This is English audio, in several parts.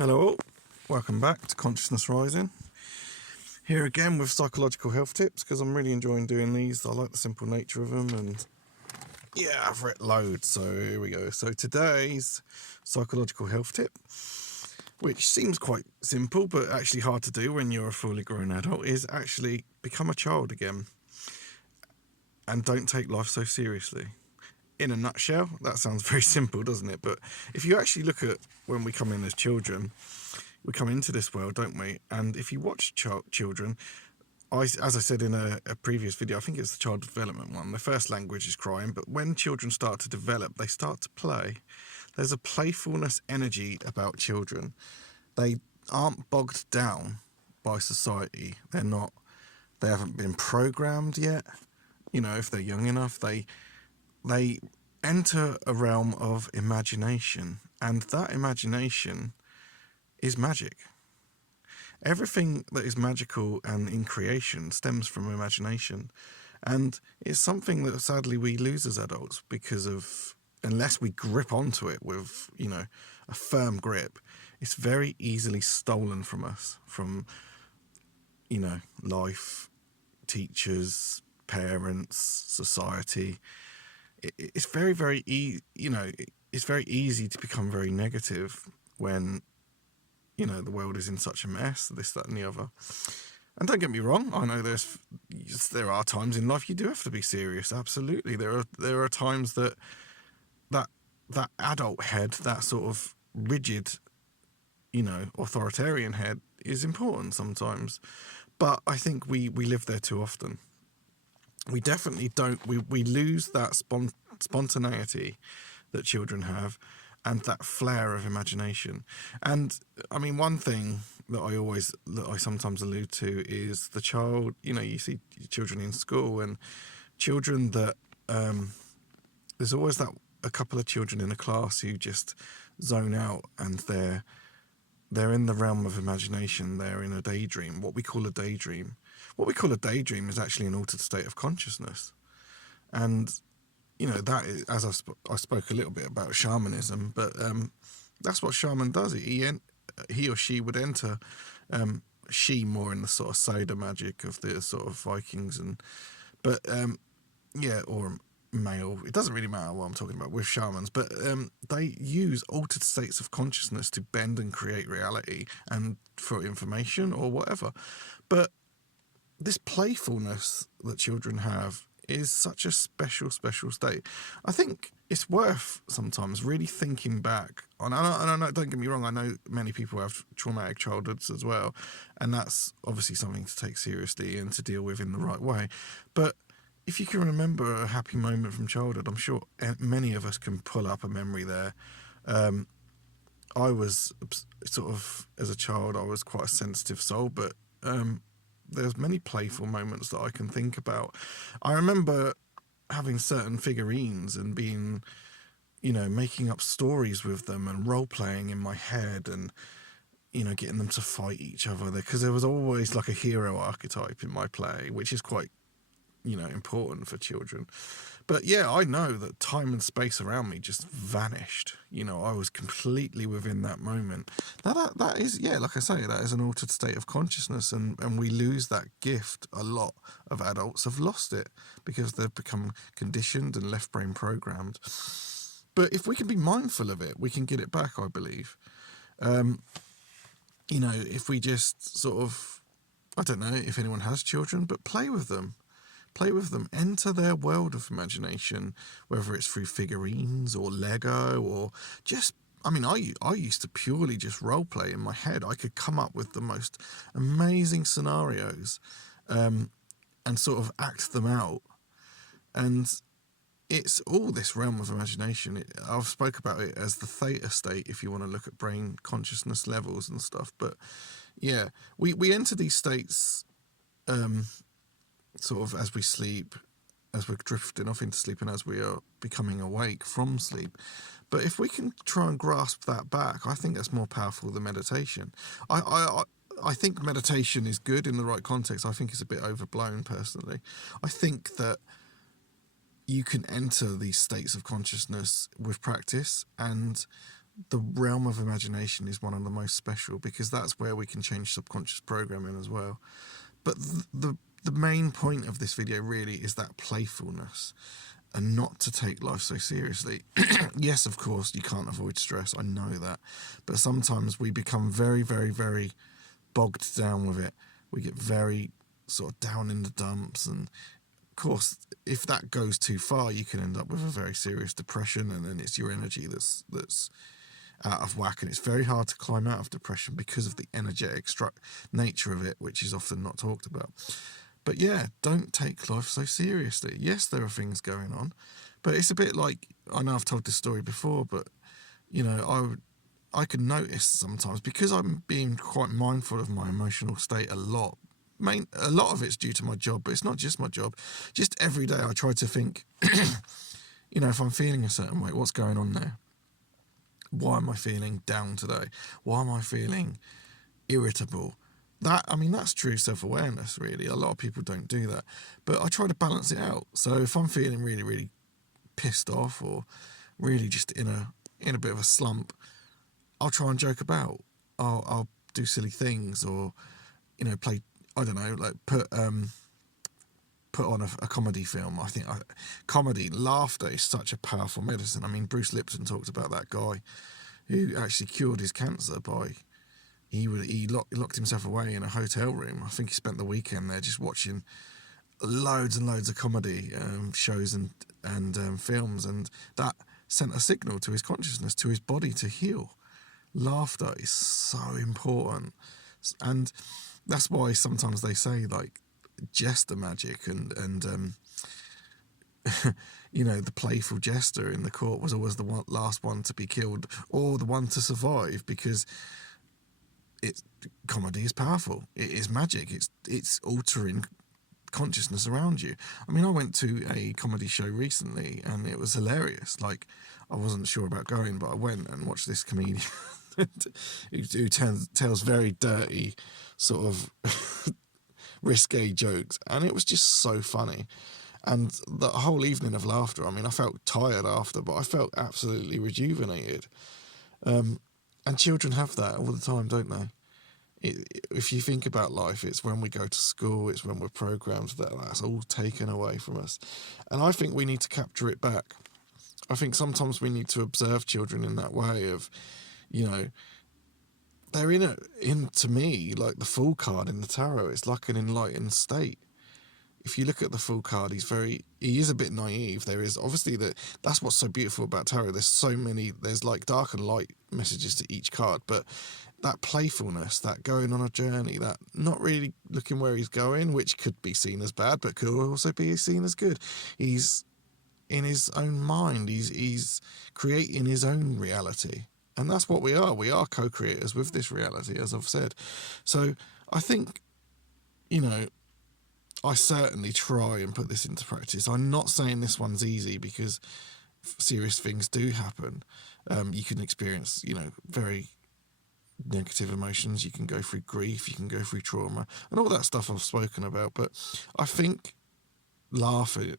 Hello all, welcome back to Consciousness Rising. Here again with psychological health tips, because I'm really enjoying doing these. I like the simple nature of them, and yeah, I've read loads, so here we go. So today's psychological health tip, which seems quite simple but actually hard to do when you're a fully grown adult, is actually become a child again and don't take life so seriously. In a nutshell, that sounds very simple, doesn't it? But if you actually look at when we come in as children, we come into this world, don't we? And if you watch children, as I said in a previous video, I think it's the child development one, the first language is crying, but when children start to develop, they start to play. There's a playfulness energy about children. They aren't bogged down by society. They haven't been programmed yet. You know, if they're young enough, they enter a realm of imagination, and that imagination is magic. Everything that is magical and in creation stems from imagination, and it's something that sadly we lose as adults because of, unless we grip onto it with, a firm grip, it's very easily stolen from us, from, life, teachers, parents, society. It's very, very it's very easy to become very negative when, the world is in such a mess, this, that, and the other. And don't get me wrong, I know there are times in life you do have to be serious. Absolutely, there are times that adult head, that sort of rigid, authoritarian head, is important sometimes. But I think we live there too often. We definitely don't. We lose that spontaneity that children have, and that flair of imagination. And I mean, one thing that I sometimes allude to is the child. You see children in school, and children that there's always a couple of children in a class who just zone out, and they're in the realm of imagination. They're in a daydream, what we call a daydream. What we call a daydream is actually an altered state of consciousness. And, that is, as I spoke a little bit about shamanism, but that's what shaman does. He or she would enter, she more in the sort of Soda magic of the sort of Vikings, or male. It doesn't really matter what I'm talking about with shamans, but they use altered states of consciousness to bend and create reality and for information or whatever. But this playfulness that children have is such a special state. I think it's worth sometimes really thinking back on, and I know, don't get me wrong, I know many people have traumatic childhoods as well, and that's obviously something to take seriously and to deal with in the right way. But if you can remember a happy moment from childhood, I'm sure many of us can pull up a memory there. I was sort of, as a child, I was quite a sensitive soul, but there's many playful moments that I can think about. I remember having certain figurines and being, making up stories with them and role-playing in my head and, getting them to fight each other, because there was always like a hero archetype in my play, which is quite, important for children. But yeah, I know that time and space around me just vanished. I was completely within that moment. That is, like I say, that is an altered state of consciousness, and we lose that gift. A lot of adults have lost it because they've become conditioned and left brain programmed. But if we can be mindful of it, we can get it back, I believe. If we just sort of, I don't know if anyone has children, but play with them. Enter their world of imagination, whether it's through figurines or Lego or just, I used to purely just role play in my head. I could come up with the most amazing scenarios and sort of act them out. And it's all this realm of imagination. I've spoke about it as the theta state, if you want to look at brain consciousness levels and stuff. But yeah, we enter these states sort of as we sleep, as we're drifting off into sleep, and as we are becoming awake from sleep. But if we can try and grasp that back, I think that's more powerful than meditation. I think meditation is good in the right context. I think it's a bit overblown, personally. I think that you can enter these states of consciousness with practice, and the realm of imagination is one of the most special, because that's where we can change subconscious programming as well. But the main point of this video really is that playfulness, and not to take life so seriously. Yes, of course, you can't avoid stress. I know that. But sometimes we become very, very, very bogged down with it. We get very sort of down in the dumps. And of course, if that goes too far, you can end up with a very serious depression. And then it's your energy that's out of whack. And it's very hard to climb out of depression because of the energetic nature of it, which is often not talked about. But yeah, don't take life so seriously. Yes, there are things going on, but it's a bit like, I know I've told this story before, but you know, I could notice sometimes, because I'm being quite mindful of my emotional state a lot. A lot of it's due to my job, but it's not just my job. Just every day I try to think, you know, if I'm feeling a certain way, what's going on there? Why am I feeling down today? Why am I feeling irritable? That's true self-awareness, really. A lot of people don't do that. But I try to balance it out. So if I'm feeling really, really pissed off, or really just in a bit of a slump, I'll try and joke about. I'll do silly things, or, you know, play, I don't know, like put on a comedy film. I think comedy, laughter is such a powerful medicine. I mean, Bruce Lipton talked about that guy who actually cured his cancer by... He locked himself away in a hotel room. I think he spent the weekend there just watching loads and loads of comedy shows and films, and that sent a signal to his consciousness, to his body, to heal. Laughter is so important, and that's why sometimes they say, like, jester magic and you know, the playful jester in the court was always the last one to be killed, or the one to survive, because comedy is powerful. It is magic. It's altering consciousness around you. I mean, I went to a comedy show recently, and it was hilarious. Like, I wasn't sure about going, but I went and watched this comedian who tells very dirty, sort of risque jokes, and it was just so funny. And the whole evening of laughter, I mean, I felt tired after, but I felt absolutely rejuvenated. And children have that all the time, don't they? If you think about life, it's when we go to school, it's when we're programmed, that's all taken away from us. And I think we need to capture it back. I think sometimes we need to observe children in that way of, you know, they're to me, like the Fool card in the tarot, it's like an enlightened state. If you look at the Fool card, he is a bit naive. There is obviously that's what's so beautiful about tarot. There's like dark and light messages to each card, but that playfulness, that going on a journey, that not really looking where he's going, which could be seen as bad, but could also be seen as good. He's in his own mind. He's creating his own reality. And that's what we are. We are co-creators with this reality, as I've said. So I think, you know, I certainly try and put this into practice. I'm not saying this one's easy, because serious things do happen. You can experience, you know, very negative emotions. You can go through grief. You can go through trauma, and all that stuff I've spoken about. But I think laughter,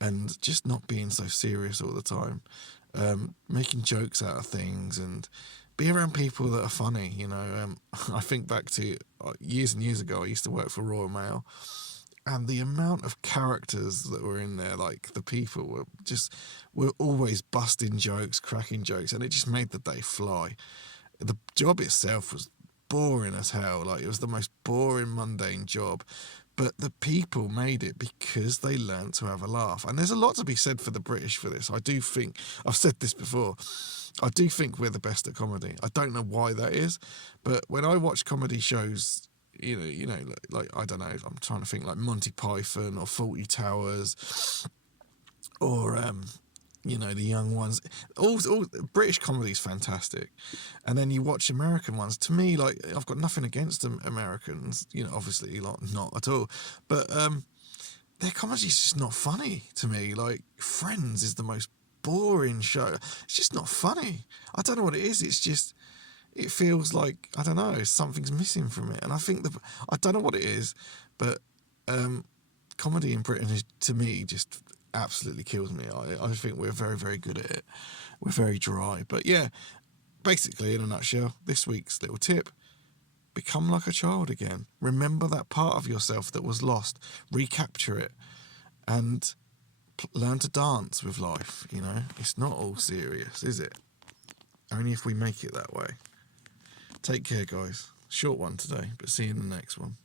and just not being so serious all the time, making jokes out of things, and be around people that are funny, you know. I think back to years and years ago, I used to work for Royal Mail, and the amount of characters that were in there, like the people were always busting jokes, cracking jokes, and it just made the day fly. The job itself was boring as hell. Like, it was the most boring, mundane job. But the people made it because they learned to have a laugh. And there's a lot to be said for the British for this. I do think, I've said this before, I do think we're the best at comedy. I don't know why that is, but when I watch comedy shows, you know, like I don't know, I'm trying to think, like Monty Python or Fawlty Towers, or you know, the young ones. All British comedy is fantastic, and then you watch American ones. To me, like, I've got nothing against them Americans, you know, obviously not at all, but their comedy is just not funny to me. Like, Friends is the most boring show. It's just not funny. I don't know what it is. It's just, it feels like, I don't know, something's missing from it. And I think I don't know what it is, but comedy in Britain is, to me, just absolutely kills me. I think we're very, very good at it. We're very dry. But yeah, basically, in a nutshell, this week's little tip: become like a child again. Remember that part of yourself that was lost. Recapture it. And learn to dance with life, you know. It's not all serious, is it? Only if we make it that way. Take care, guys. Short one today, but see you in the next one.